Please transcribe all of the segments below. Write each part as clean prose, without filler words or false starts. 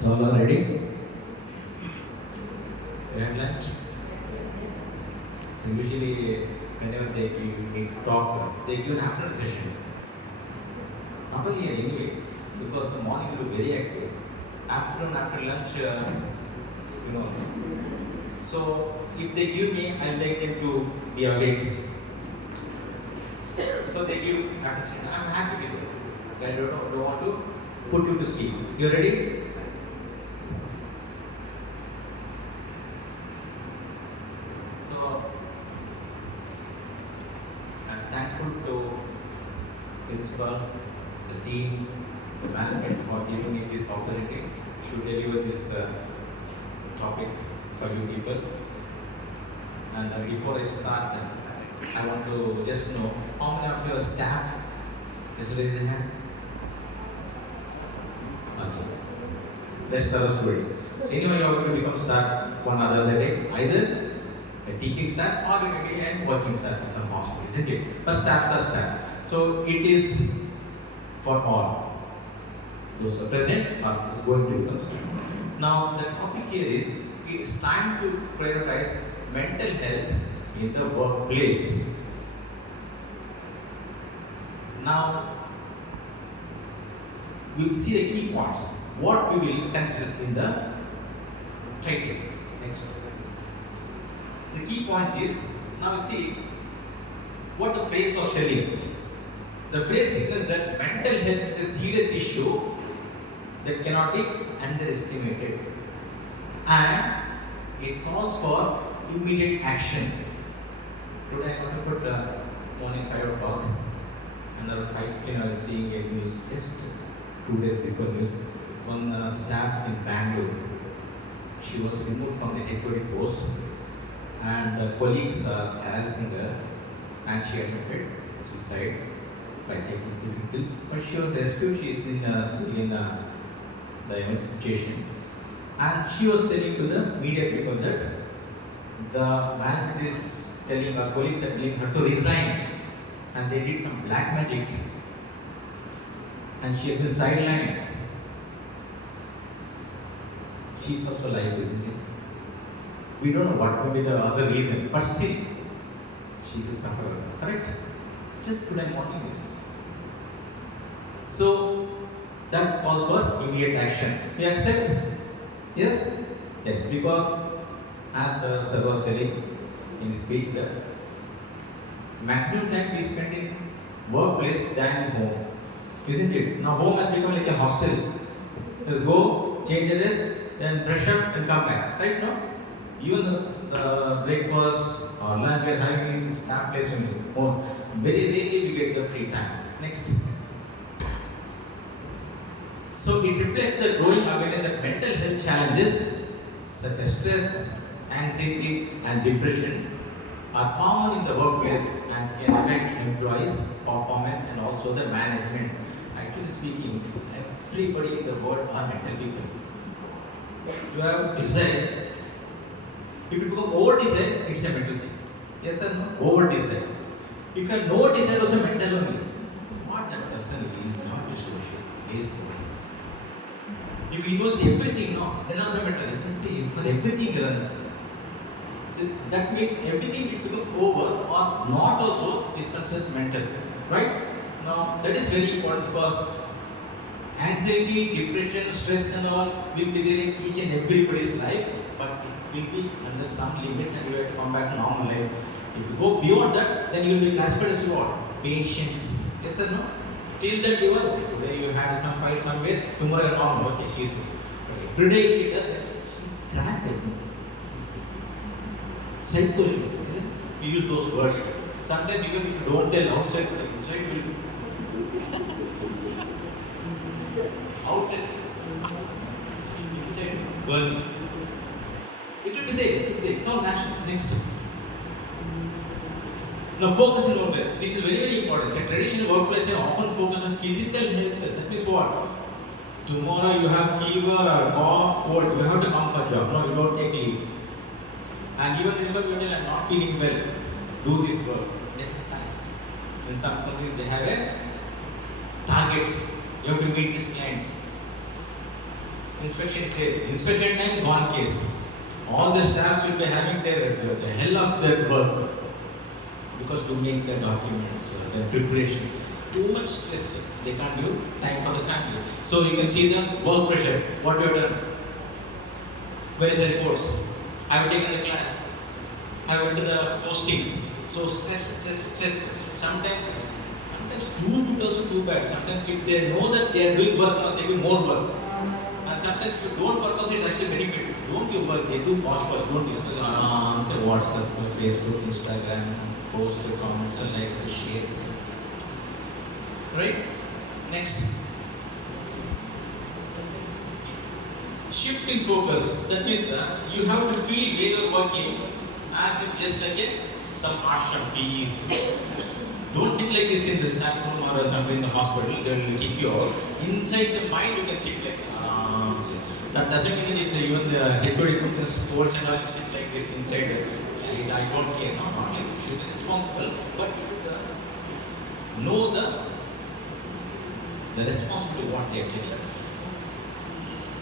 So all are ready? You had lunch? So usually whenever they need to talk, they give an afternoon session. Not only here anyway, because the morning will be very active. Afternoon after lunch, you know. So if they give me, I'll make them to be awake. So they give afternoon session. I'm happy with it. I don't want to put you to sleep. You ready? So I'm thankful to principal, the team, the management for giving me this opportunity to deliver this topic for you people. And before I start, I want to just know how many of your staff just raise their hand. Okay. Let's tell us students. So anyway, you are going to become staff one other day, either a teaching staff or you may be a working staff in some hospital, isn't it? But staffs are staff. So it is for all. Those who are present are going to become staff. Now the topic here is, it is time to prioritize mental health in the workplace. Now we will see the key points. What we will consider in the title. Next. The key points is, now see what the phrase was telling. The phrase signals that mental health is a serious issue that cannot be underestimated, and it calls for immediate action. Today I want to put morning 5 o'clock, and around 5:15 I was seeing a news just 2 days before news. One staff in Bangalore, she was removed from the HOD post, and colleagues harassing her, and she admitted suicide by taking sleeping pills. But she was rescued. She is still in the investigation, and she was telling to the media people that the management is telling her, colleagues are telling her to resign, and they did some black magic, and she has been sidelined. She's also alive, isn't it? We don't know what may be the other reason, but still, she's a sufferer, correct? Just today morning news. So that calls for immediate action. You accept? Yes? Yes, because as Sir was telling in his speech, that maximum time we spend in workplace than in home, isn't it? Now home has become like a hostel. Just go, change the dress, then brush up and come back, right? No? Even the breakfast or lunch we are having in staff place only. Or very rarely we get the free time. Next. So it reflects the growing awareness that mental health challenges such as stress, anxiety, and depression are common in the workplace and can affect employees' performance and also the management. Actually speaking, everybody in the world are mental people. You have desire. If you become over desire, it's a mental thing. Yes or no? Over desire. If you have no desire, also mental only. What that person is not a social. He is over. If he knows everything, no, then also mental. See, for everything he runs. So that means everything will become over or not also is considered mental. Right? Now that is very important, because anxiety, depression, stress and all will be there in each and everybody's life, but it will be under some limits and you have to come back to normal life. If you go beyond that, then you will be classified as what? Patience. Yes or no? Till that you are okay. Today you had some fight somewhere, tomorrow you are normal. Okay, she's good. Okay. Today she does that, she's trapped, I think. Psychology. We use those words. Sometimes even if you don't tell outside, inside will be. Outside. Inside, burning. It will be there. It's all natural. Next. Now focus on work. This is very, very important. So traditional workplace they often focus on physical health. That means what? Tomorrow you have fever or cough, cold, you have to come for job. No, you don't take leave. And even if you are not feeling well, do this work. Then task. In some companies they have a targets. You have to meet these clients. So inspection is there. Inspection time, gone case. All the staffs will be having the hell of their work because to make the documents, the preparations, too much stress. They can't give time for the family. So you can see the work pressure. What we have done? Where is the reports? Have you taken the class? Have you went to the postings? So stress. Sometimes too good also too bad. Sometimes if they know that they are doing work, they do more work. And sometimes if you don't work also, it's actually benefit. Don't do work, they do watch work. Don't use the answer WhatsApp, Facebook, Instagram, post, comments, and likes, shares. Right? Next. Shift in focus. That means you have to feel where you're working as if just like some ashram peace. Don't sit like this in the staff room or something in the hospital, they will kick you out. Inside the mind, you can sit like that doesn't mean that if even the HOD comes towards and all, you sit like this inside. I don't care. No, not like you should be responsible, but you should know the responsibility of what they are telling.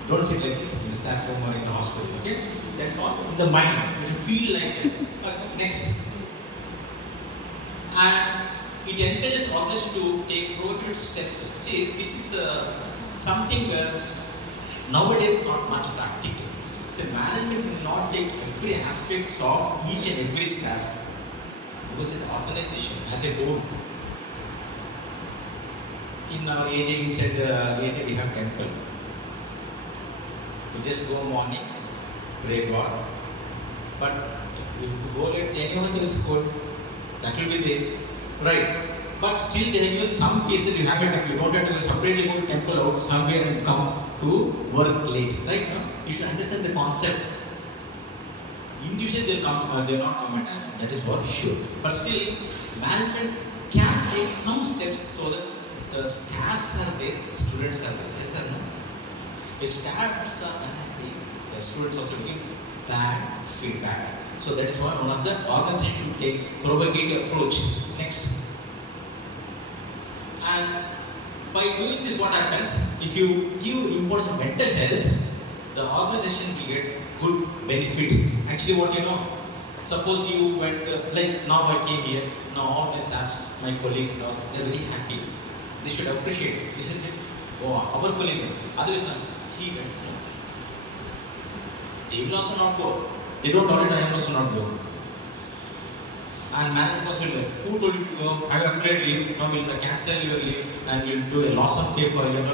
Don't sit like this in the staff room or in the hospital. Okay, that's all. In the mind, you should feel like that. Okay, next. And it encourages organizations to take proactive steps. See, this is something where nowadays not much practical. So management will not take every aspects of each and every staff because it's organization as a whole. In our AJ, inside the AJ we have temple. We just go morning, pray God. But if you go late, anyone else go, that will be there. Right. But still they have given some place that you have a temple. You don't have to separately go to temple out somewhere and come to work late. Right? No? You should understand the concept. Individually they'll come, they'll not come and ask. That is what sure. But still, management can take some steps so that the staffs are there, students are there. Yes or no? If staffs are unhappy, the students also give bad feedback. So that is why one of the organizations should take provocative approach. Next. And by doing this, what happens? If you give importance to mental health, the organization will get good benefit. Actually, what you know, suppose you went, like now I came here, now all my staffs, my colleagues, they are very happy. They should appreciate it, isn't it? Oh, our colleague, otherwise, he went. They will also not go. They don't audit, I am also not go. And management also will, who told you to go? I have applied leave, now we will cancel your leave and we will do a loss of pay for you.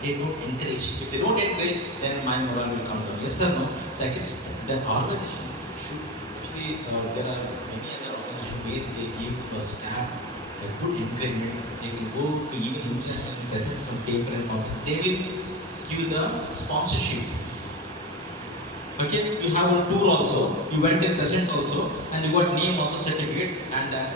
They don't encourage. If they don't encourage, then my morale will come down. Yes or no? So actually, the organization should actually, there are many other organizations where they give a staff a good encouragement. They can go to even international and present some paper and all. They will give the sponsorship. Okay, you have a tour also, you went in present also, and you got name also certificate, and the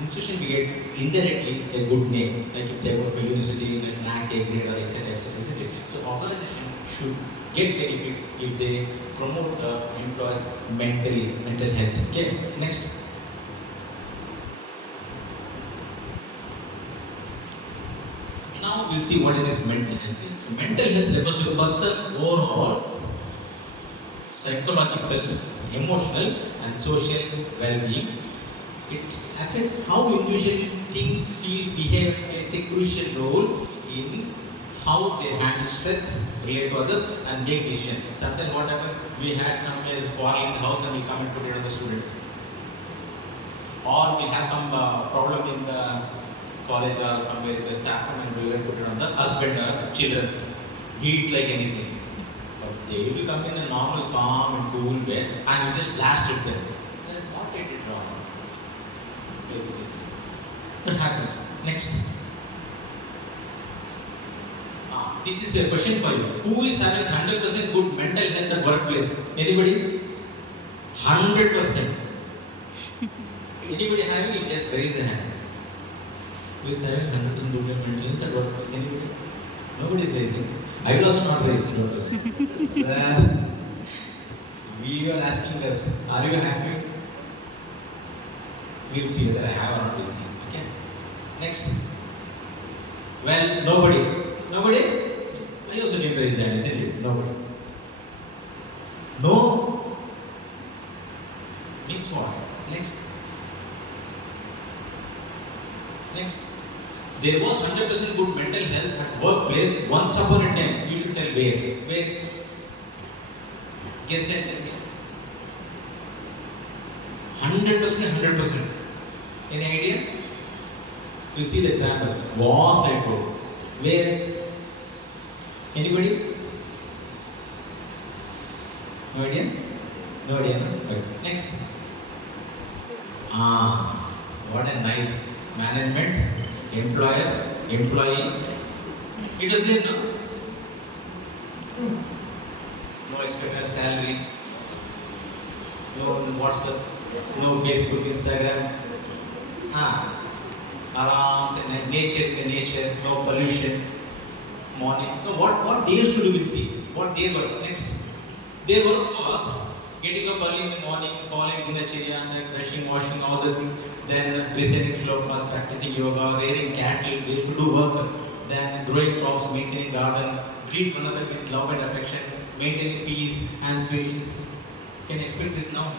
institution will get indirectly a good name, like if they go for university, like NAC, A grade, or etc. etc. So organization should get benefit if they promote the employees mental health. Okay, next. Now we'll see what is this mental health is. So mental health refers to a person overall psychological, emotional and social well-being. It affects how individuals think, feel, behave, and plays a crucial role in how they handle stress, relate to others and make decisions. Sometimes what happens, we had some quarrel in the house and we come and put it on the students. Or we have some problem in the college or somewhere in the staff room and we will put it on the husband or children. Beat like anything. They will come in a normal, calm and cool way and we just blasted them. Then what I did wrong? What happens? Next. This is a question for you. Who is having 100% good mental health at workplace? Anybody? 100%. Anybody having it? Just raise the hand. Who is having 100% good mental health at workplace? Anybody? Nobody is raising. I will also not raise it. Sir, we are asking us, are you happy? We'll see whether I have or not, we'll see. Okay. Next. Well, nobody. Nobody? I also didn't raise the hand, isn't it? Nobody. No means what? Next. Next. There was 100% good mental health at workplace once upon a time. You should tell where. Where? Guess and tell me. 100%, 100%. Any idea? You see the grammar. Was I told. Where? Anybody? No idea? No idea, no? Okay. Next. What a nice management, employer, employee. It was there, no? No expected salary, no WhatsApp, no Facebook, Instagram. Arams and nature in the nature, no pollution, morning. No, what they used to do, we'll see. What they were. Next. Their work was getting up early in the morning, following dinacharya, and then brushing, washing, all the things, then reciting shlokas, practicing yoga, rearing cattle, they used to do work, then growing crops, maintaining garden, greet one another with love and affection, maintaining peace and patience. Can you expect this now?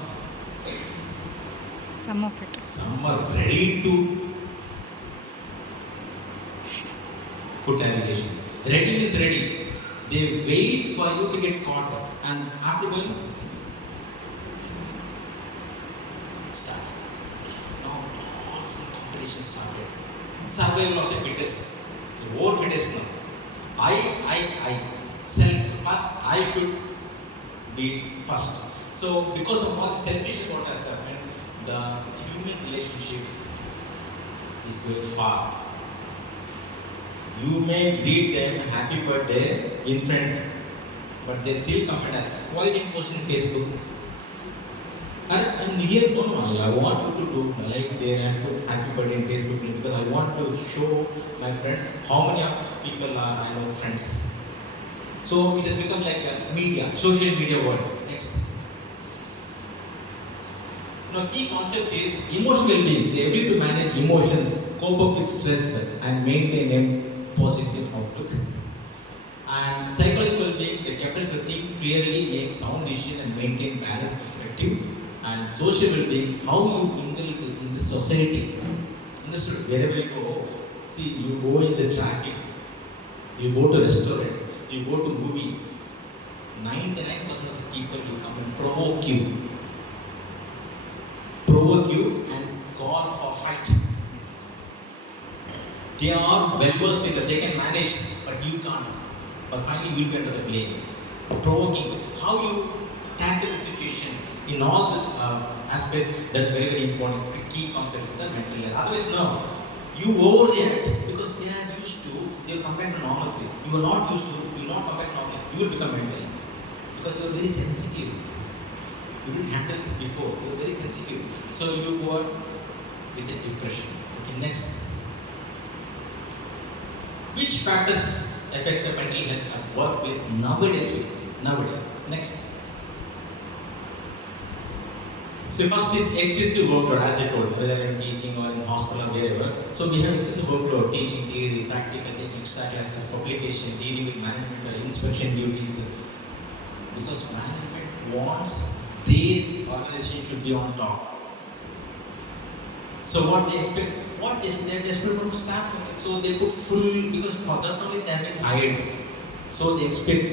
Some of it. Some are ready to put allegation. Ready is ready. They wait for you to get caught, and after going, start. Now, awful competition started. Survival of the fittest. The more fittest now. I. Self first. I should be first. So, because of all the selfishness what has happened, the human relationship is going far. You may greet them happy birthday in front, but they still comment as, why didn't you post in Facebook? And here, no, I want you to do like there and put happy birthday in Facebook because I want to show my friends how many of people I know friends. So it has become like a media, social media world. Next. Now, key concepts is emotional well-being, the ability to manage emotions, cope up with stress, and maintain a positive outlook. And psychological well-being, the capacity to think clearly, make sound decisions, and maintain balanced perspective. And social well-being, how you mingle in the society. Understood? Wherever you go, see, you go in the traffic, you go to restaurant, you go to movie. 99% of the people will come and provoke you and call for fight. They are well versed in that, they can manage, but you can't. But finally you will be under the blame. Provoking, how you tackle the situation in all the aspects, that's very, very important. Key concepts in the mental health. Otherwise, no. You overreact because they are used to, they will come back to normalcy. You are not used to, you will not come back to normalcy. You will become mental. Because you are very sensitive. You didn't handle this before. You are very sensitive. So you go on with a depression. Okay, next. Which factors affects the mental health at workplace nowadays? We see. Nowadays. Next. So first is excessive workload, as I told, whether in teaching or in hospital or wherever. So we have excessive workload, teaching theory, practical, taking extra classes, publication, dealing with management or inspection duties. Because management wants their organization should be on top. So what they expect, they expect from staff. So they put full, because for that only they have been hired. So they expect,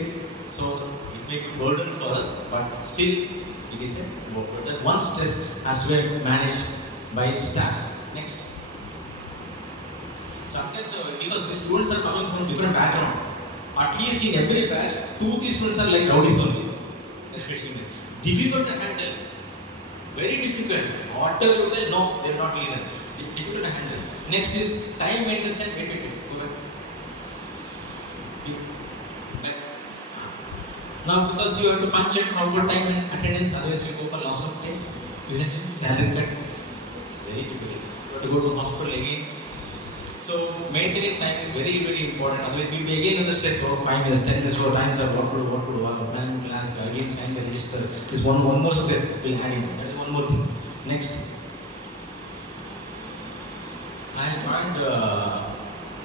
so it may be burden for us, but still it is a workload. That's one stress has to be managed by the staffs. Next. Sometimes because the students are coming from different background, at least in every batch, 2-3 students are like rowdies only, especially difficult to handle, very difficult. Order you tell, no, they will not listen. Difficult to handle. Next is time maintenance and wait, go back. Back. Now because you have to punch at proper time and attendance, otherwise you go for loss of time, isn't it? Salary cut. Very difficult. You have to go to hospital again. So maintaining time is very, very important. Otherwise we'll be again in the stress for 5 minutes, 10 minutes, or times of what to do. Management will ask you again sign the register. This one more stress will add in. That is one more thing. Next. I joined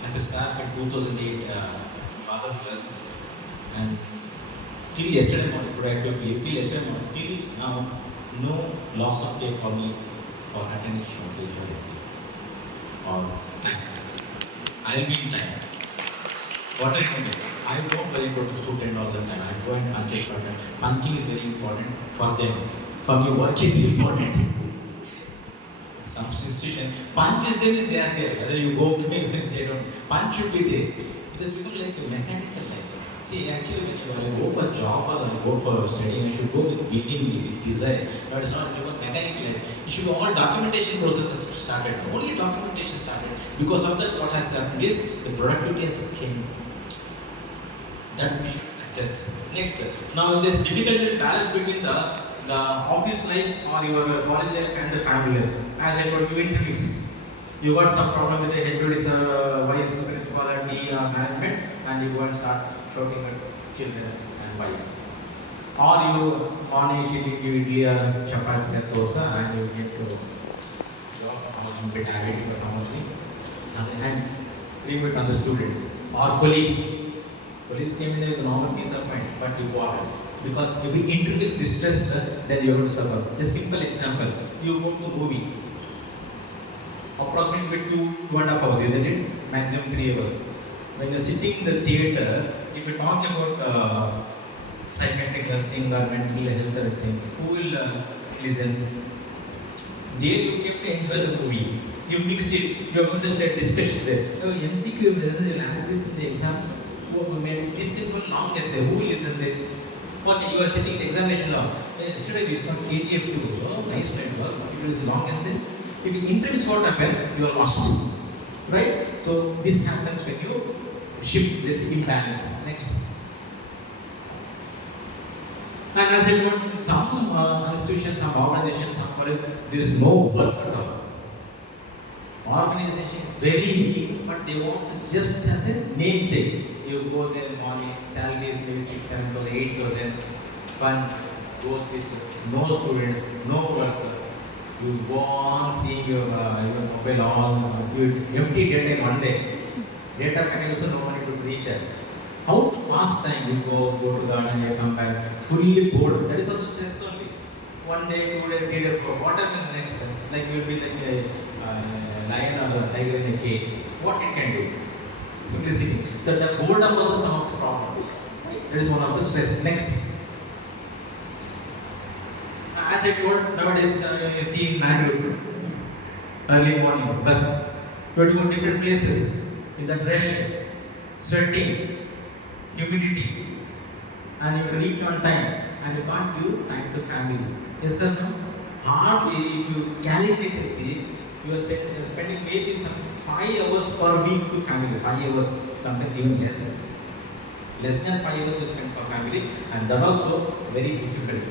as a staff in 2008 Father Plus. and till yesterday morning, today I took leave, till yesterday morning, till now, no loss of pay for me for attending shortage or anything. Or time. I'll be in time. What I do, I don't worry about the student all the time. I go and punch it for them. Punching is very important for them. For me, work is important. Some institution, punch is there, they are there. Whether you go, they don't. Punch should be there. It has become like a mechanical life. See, actually, when I go for job or I go for studying, I should go with believing, with desire. But it's not become mechanical life. It should be all documentation processes started. Only documentation started. Because of that, what has happened is the productivity has came. That we should attest. Next, now there's difficult balance between the office life or your college life and the family life. As I told you, intermix. You got some problem with the HOD's vice principal and the management, and you go and start shouting at children and wife. Or you morning eating idli or chapati or dosa, and you get to job or bit diabetic or something, and leave it on the students or colleagues. Police came in with a normal peace of mind, but you go out. Because if you intermix the stress, then you will suffer. A simple example, you go to a movie, approximately 2.5 hours, isn't it? Maximum 3 hours. When you're sitting in the theater, if you talk about psychiatric nursing or mental health or anything, who will listen? There you came to enjoy the movie. You mixed it, you are going to start discussion there. MCQ, they will ask this in the exam. This is one long essay. Who will listen there? Okay, you are sitting in the examination now. Yesterday we saw KGF 2. So nice it was. It was a long essay. If you intermix what happens, you are lost. Right? So this happens when you shift this imbalance. Next. And as I told, in some institutions, some organizations, some college, there is no work at all. Organization is very weak, but they want just as a namesake. You go there morning, salary is maybe 6, 7,000, 8,000, fun, go sit, no students, no worker. You go on seeing your mobile all, you empty data in one day. Data package also no money to recharge. How to pass time? You go to garden, you come back, fully bored. That is also stress only. 1 day, 2 days, 3 days, what happens next time? Like you will be like a lion or a tiger in a cage. What it can do? Simplicity. The boredom also some of the problems. That is one of the stress. Next. As I told, nowadays you see in Bangalore, early morning bus, you have to go different places in that rush, sweating, humidity, and you reach on time, and you can't give time to family. Yes or no? Hardly, if you calculate and see, you are spending maybe some 5 hours per week to family. 5 hours, sometimes even less. Less than 5 hours you spend for family, and that also very difficult.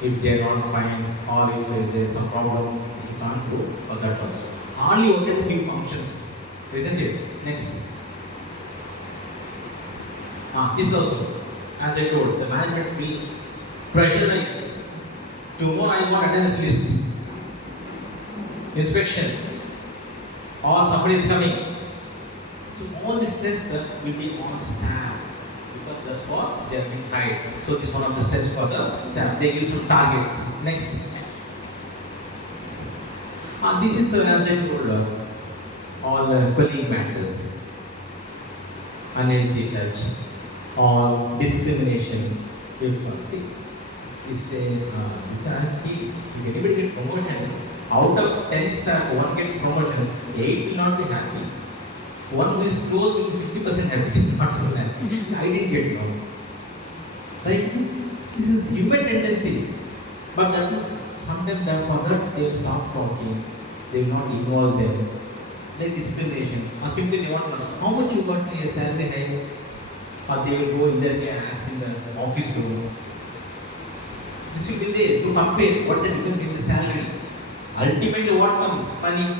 If they are not fine, or if there is some problem, you can't do for that also. Hardly attend few functions, isn't it? Next. This also, as I told, the management will pressurize. Tomorrow I want attendance list, inspection, or somebody is coming. So all this stress will be on staff, because that's what they are being hired. So this is one of the stress for the staff. They give some targets. Next. This is as I told, all colleague matters, unhealthy touch, or discrimination. If see, see, if anybody gets promotion, out of 10 staff, 1 gets promotion, 8 will not be happy. 1 who is close will be 50% happy, not full happy. I didn't get no. Right? This is human tendency. But that sometimes that for that they will stop talking, they will not involve them. Like discrimination. Or simply they want to know how much you got a salary hike. Or they will go indirectly and ask in the office room. This will be there to compare what's the difference in the salary. Ultimately what comes? Money.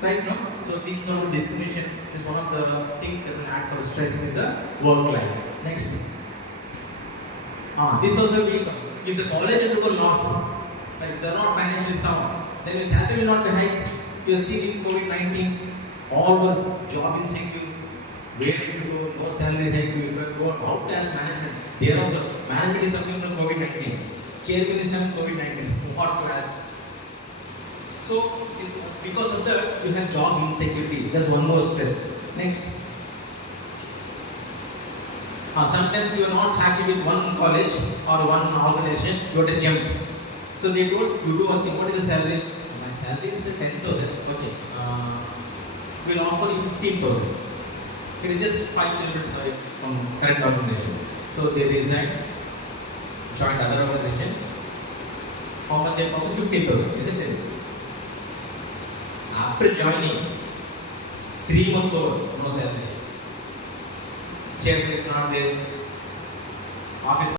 Right? No? So this is one of the discrimination. This is one of the things that will add for the stress in the work life. Next. This also will come. If the college undergo loss, like they are not financially sound, then your salary will not be high. You are seeing in COVID-19, all was job insecure. Where if you go, no salary hike, if you go out as management, They are also management is something from COVID-19. Chairman is some COVID-19. What to ask? So because of that, you have job insecurity. That's one more stress. Next. Sometimes you are not happy with one college or one organization, you have to jump. So they told you do one thing. What is your salary? My salary is 10,000. Okay. We'll offer you 15,000. It is just 5 kilometers away from current organization. So they resigned, joined other organization. How much they promised? 15,000, isn't it? After joining, 3 months over, no salary. Chairman is not there. Office